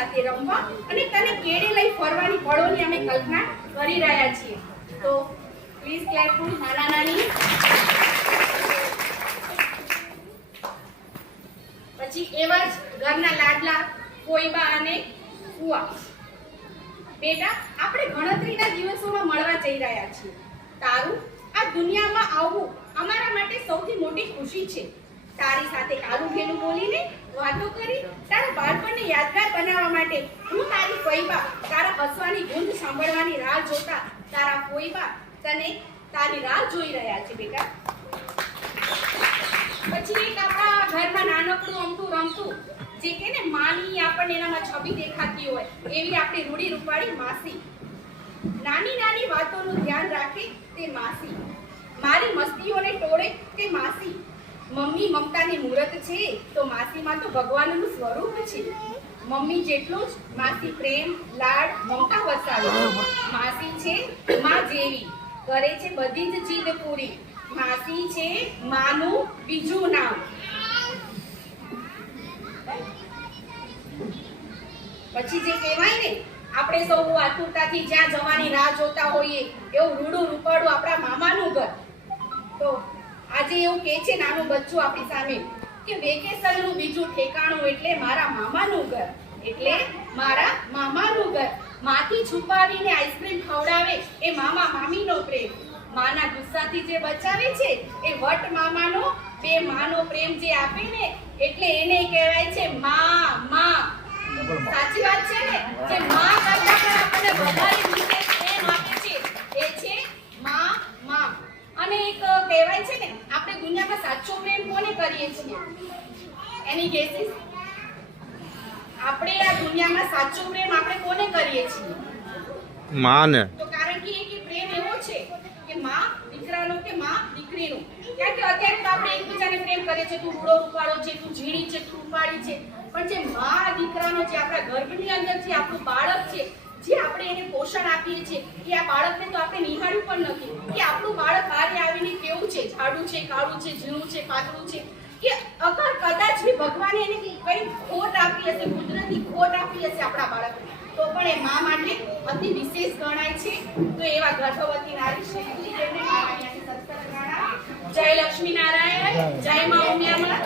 સાથે રમવા અને તને કેળે લઈ ફરવાની પળોની અમે કલ્પના કરી રહ્યા છીએ. તો પ્લીઝ ક્લેપ ફોર નાના નાની. પછી એવા જ ઘરના લાડલા ફોઈબા અને ફુવા. બેટા, આપણે ગણતરીના દિવસોમાં મળવા જઈ રહ્યા છીએ. તારું આ દુનિયામાં આવવું અમારા માટે સૌથી મોટી ખુશી છે. તારી સાથે કાલું ઘેલું બોલીને વાતો કરી તારા બાળપણને યાદગાર બનાવવા માટે હું તારી ફોઈબા તારા હસવાની ગુંજ સાંભળવાની રાહ જોતા તારા ફોઈબા તને તારી રાહ જોઈ રહ્યા છે બેટા. પછી એક આપણા ઘરમાં નાનકડું અમથું રમતું જે કે ને માની આપણને એનામાં છબી દેખાતી હોય એવી આપણી રૂડી રૂપાળી માસી. નાની નાની વાતોનું ધ્યાન રાખે તે માસી, મારી મસ્તીઓને ટોળે તે માસી. મમ્મી મમતાની મૂરત છે તો માસીમાં તો ભગવાનનું સ્વરૂપ છે. મમ્મી જેટલું જ માસી પ્રેમ લાડ મમતા વસાવે. માસી છે માં જેવી, કરે છે બધી જ જીદ પૂરી. માસી છે માનું બીજું નામ. પછી જે કહેવાય ને આપણે સૌ આતુરતાથી જ્યાં જવાની રાહ જોતા હોઈએ એવું રૂડું રૂપાળું આપણા મામાનું ઘર. તો આજે એવું કહે છે નાનું બચ્ચું આપણી સામે કે વેકેશનનું બીજું ઠેકાણું એટલે મારા મામાનું ઘર, એટલે મારા મામાનું ઘર. માથી છુપાવીને આઈસ્ક્રીમ ખવડાવે એ મામા મામીનો પ્રેમ. માના ગુસ્સાથી જે બચાવે છે એ વટ મામાનો બે માનો પ્રેમ જે આપે ને એટલે એને કહેવાય છે માં માં. સાચી વાત છે ને? જે માં કરતા પણ આપણને વધારે વિશેષ પ્રેમ આપે છે એ છે માં માં. અને એક કહેવાય છે ને આપણે દુનિયામાં સાચો પ્રેમ કોને કરીએ છીએ? એની ગેસીસ? આપણે આ દુનિયામાં સાચો પ્રેમ આપણે કોને કરીએ છીએ? માને. તો કારણ કે એક પ્રેમ એવો છે કે માં દીકરાનો કે માં દીકરીનો. કારણ કે અત્યારે તો આપણે એકબીજાને પ્રેમ કરીએ છીએ, તું રૂડો રૂપાળો છે, તું ઝીણી છે, તું રૂપાળી છે. પણ જે માં દીકરાનો જે આપણા ગર્ભની અંદર જે આપણું બાળક છે, જે આપણે એને પોષણ આપીએ છીએ કે આ બાળકને તો આપણે નિહાળ્યું પણ નથી કે આપણું બાળક બહાર આવીને કેવું છે, જાડું છે, કાળું છે, ઝીણું છે, પાતળું છે, કે અગર કદાચ બી ભગવાને એને કઈ ખોટ આપી હશે, કુદરતી ખોટ આપી હશે આપણા બાળકને, તો પણ એ માં માટે અતિ વિશેષ ગણાય છે. તો એવા ગર્ભવતી નારી શક્તિ જેમને મારા અહીંયાથી સત્સંગ ગણાય. જય લક્ષ્મી નારાયણ, જય મા ઉમિયામાં.